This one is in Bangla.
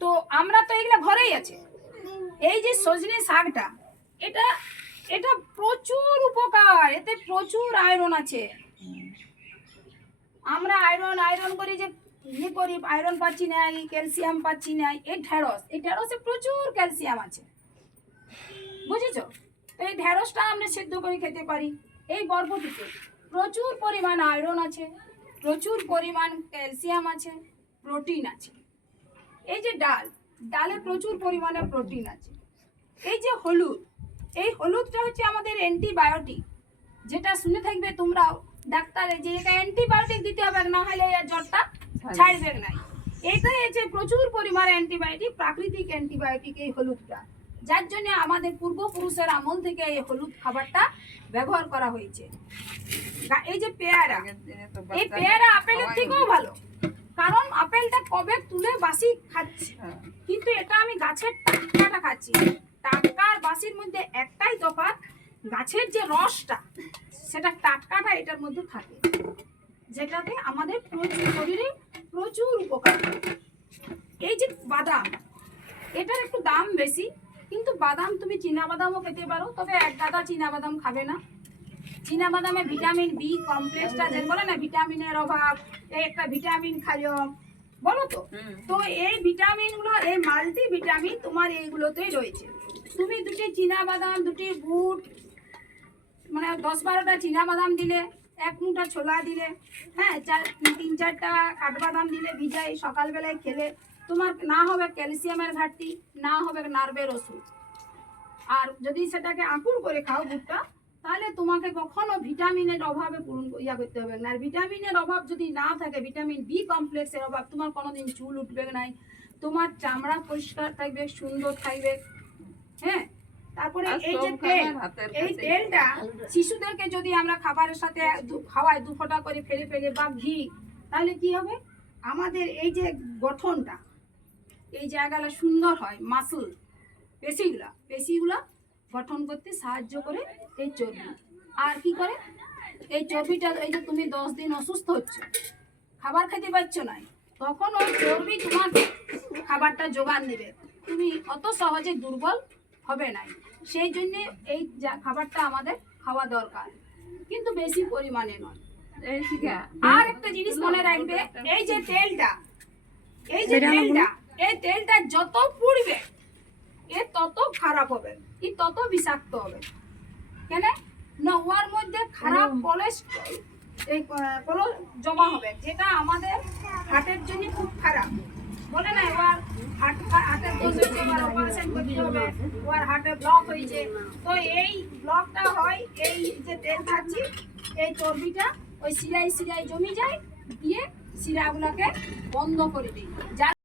তো আমরা তো এগুলা ঘরেই আছে। এই যে সজনে শাকটা, এটা এটা প্রচুর উপকার, এতে প্রচুর আয়রন আছে। আমরা আয়রন করি যে ইয়ে করি, আয়রন পাচ্ছি না, ক্যালসিয়াম পাচ্ছি না। এই ঢেঁড়সে প্রচুর ক্যালসিয়াম আছে, বুঝেছো? এই ঢেঁড়সটা আমরা সেদ্ধ করে খেতে পারি। এই বরবটিতে প্রচুর পরিমাণ আয়রন আছে, প্রচুর পরিমাণ ক্যালসিয়াম আছে, প্রোটিন আছে। এই যে ডালে প্রচুর পরিমাণে প্রোটিন আছে। এই যে হলুদ, এই হলুদটা হচ্ছে আমাদের অ্যান্টিবায়োটিক, যেটা শুনে থাকবে তোমরাও ডাক্তারে যে এটা অ্যান্টিবায়োটিক দিতে হবে, না হলে এই জ্বরটা ছাড়বে না। এটা হচ্ছে প্রচুর পরিমাণে অ্যান্টিবায়োটিক, প্রাকৃতিক অ্যান্টিবায়োটিক এই হলুদটা, যার জন্য আমাদের পূর্বপুরুষের আমল থেকে এই হলুদ খাবারটা ব্যবহার করা হয়েছে। এই যে পেয়ারা, এই পেয়ারা আপেলের থেকেও ভালো, কারণ আপেলটা কবে তুলে বাসি খাচ্ছি, কিন্তু এটা আমি গাছের টাটকাটা খাচ্ছি। টাটকা আর বাসির মধ্যে একটাই তফাৎ, গাছের যে রসটা সেটা টাটকাটা এটার মধ্যে থাকে, যেটাতে আমাদের প্রচুর শরীরে প্রচুর উপকার। এই যে বাদাম, এটার একটু দাম বেশি, কিন্তু বাদাম তুমি চীনা বাদামও খেতে পারো, তবে এক গাদা চীনা বাদাম খাবে না। চীনা বাদামে ভিটামিন বি কমপ্লেক্সটা, যে বলে না ভিটামিনের অভাব, এই একটা ভিটামিন খাইও বলো তো এই ভিটামিনগুলো, এই মাল্টি ভিটামিন তোমার এইগুলোতেই রয়েছে। তুমি দুটি চীনা বাদাম, দুটি বুট, মানে 10-12টা চীনা বাদাম দিলে, এক মুঠা ছোলা দিলে, হ্যাঁ 3-4টা কাঠবাদাম দিলে ভিজাই সকালবেলায় খেলে, তোমার না হবে ক্যালসিয়ামের ঘাটতি, না হবে নার্ভের ওষুধ। আর যদি সেটাকে আঁকুড় করে খাও বুটটা, তাহলে তোমাকে কখনো ভিটামিনের অভাবে করতে হবে না। আর ভিটামিনের অভাব যদি না থাকে, ভিটামিন বি কমপ্লেক্সের অভাব, তোমার কোনোদিন চুল উঠবে নাই, তোমার চামড়া পরিষ্কার থাকবে, সুন্দর থাকবে। হ্যাঁ, তারপরে এই যে তেল, এই তেলটা শিশুদেরকে যদি আমরা খাবারের সাথে খাওয়াই 2 ফোঁটা করে ফেলে ফেলে, বা ঘি, তাহলে কি হবে, আমাদের এই যে গঠনটা, এই জায়গাটা সুন্দর হয়, মাসল পেশিগুলা গঠন করতে সাহায্য করে এই চর্বি। আর কি করে, এই চর্বিটা, এই যে তুমি 10 দিন অসুস্থ হচ্ছ, খাবার খেতে পারছো না, তখন ওই চর্বি তোমাকে খাবারটা যোগান দেবে, তুমি অত সহজে দুর্বল হবে না। সেই জন্য এই খাবারটা আমাদের খাওয়া দরকার, কিন্তু বেশি পরিমাণে নয়। আর একটা জিনিস মনে রাখবে, এই যে তেলটা, এই তেলটা যত পুড়বে এ তত খারাপ হবে, কি তত বিষাক্ত হবে। কেন না, ওর মধ্যে খারাপ কোলেস্টেরল জমা হবে, যেটা আমাদের হার্টের জন্য খুব খারাপ। বলে না, এবার হার্টের দোষ হয়েছে, এবার অপারেশন করতে হবে, ওর হার্টে ব্লক হয়েছে। তো এই ব্লকটা হয়, এই যে তেল খাচ্ছি, এই চর্বিটা ওই শিরায় জমি যায়, দিয়ে শিরাগুলোকে বন্ধ করে দিই।